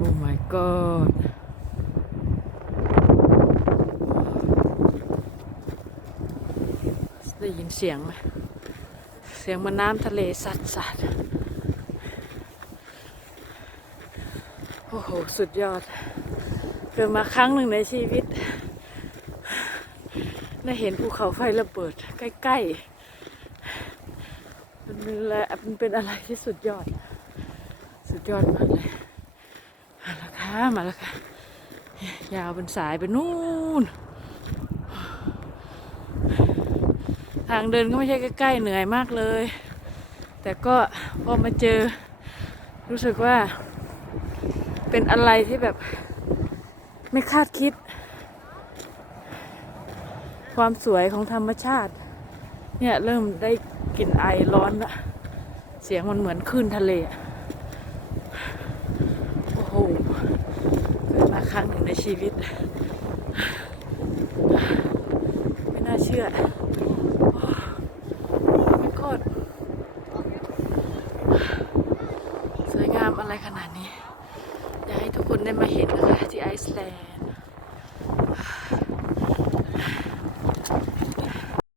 โอ้ my god ได้ยินเสียงไหมเสียงมันน้ำทะเลสัดสัดโอ้โห สุดยอดเกิดมาครั้งหนึ่งในชีวิต ได้เห็นภูเขาไฟระเบิด ใกล้ ๆ มันเป็นอะไรมันเป็นอะไรที่สุดยอด สุดยอดมากเลย ค่ะมาแล้วค่ะ ยาวเป็นสายไปนู่น ทางเดินก็ไม่ใช่ใกล้ๆเหนื่อยมากเลย แต่ก็พอมาเจอ รู้สึกว่า เป็นอะไรที่แบบไม่คาดคิด ความสวยของธรรมชาติ เนี่ยเริ่มได้กลิ่นไอร้อนละเสียงมันเหมือนคลื่นทะเลอะโอ้โหเกิดมาค รั้งหนึ่งในชีวิต ไม่น่าเชื่อไม่กดสวยงามอะไรขนาดนี้ อยากให้ทุกคนได้มาเห็นนะคะที่ไอซ์แลนด์